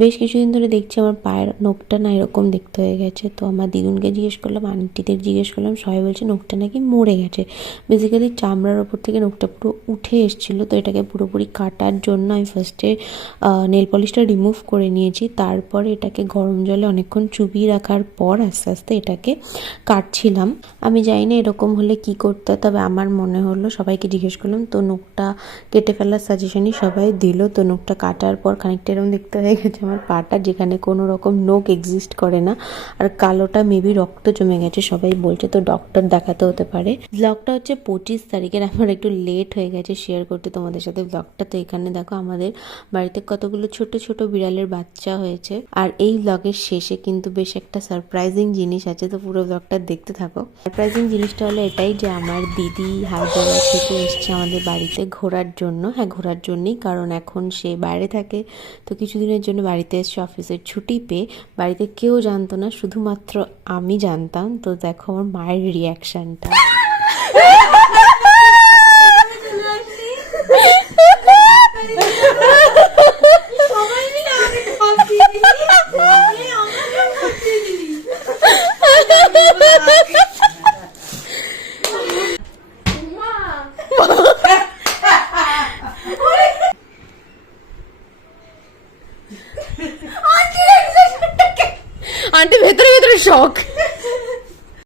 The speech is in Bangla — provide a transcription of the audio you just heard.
বেশ কিছুদিন ধরে দেখছি আমার পায়ের নখটা না এরকম দেখতে হয়ে গেছে। তো আমার দিদুনকে জিজ্ঞেস করলাম, আন্টিদের জিজ্ঞেস করলাম, সবাই বলছে নখটা নাকি মরে গেছে। বেসিক্যালি চামড়ার ওপর থেকে নখটা পুরো উঠে এসেছিলো। তো এটাকে পুরোপুরি কাটার জন্য আমি ফার্স্টে নেল পলিশটা রিমুভ করে নিয়েছি, তারপরে এটাকে গরম জলে অনেকক্ষণ চুবিয়ে রাখার পর আস্তে আস্তে এটাকে কাটছিলাম। আমি জানি না এরকম হলে কি করতে হয়, তবে আমার মনে হলো, সবাইকে জিজ্ঞেস করলাম, তো নখটা কেটে ফেলার সাজেশনই সবাই দিল। তো নখটা কাটার পর খানিকটা এরকম দেখতে হয়ে গেছে আমার পাটা, যেখানে কোনো রকম নখ এক্সিস্ট করে না, আর কালোটা মেবি রক্ত জমে গেছে সবাই বলছে। তো ডক্টর দেখাতে হতে পারে। ব্লগটা হচ্ছে 25 তারিখের, আমার একটু লেট হয়ে গেছে শেয়ার করতে তোমাদের সাথে ব্লগটা। তো এখানে দেখো আমাদের বাড়িতে কতগুলো ছোট ছোট বিড়ালের বাচ্চা হয়েছে। আর এই ব্লগের শেষে কিন্তু বেশ একটা সারপ্রাইজিং জিনিস আছে, তো পুরো ব্লগটা দেখতে থাকো। সারপ্রাইজিং জিনিসটা হলো এটাই যে আমার দিদি হায়দ্রাবাদ থেকে এসছে আমাদের বাড়িতে ঘোরার জন্য। হ্যাঁ, ঘোরার জন্যই, কারণ এখন সে বাইরে থাকে। তো কিছুদিনের জন্য বাড়িতে এসছে অফিসের ছুটি পেয়ে। বাড়িতে কেউ জানতো না, শুধুমাত্র আমি জানতাম। তো দেখো আমার মায়ের রিয়াকশনটা। আন্টি ভেতরে ভেতরে শখ।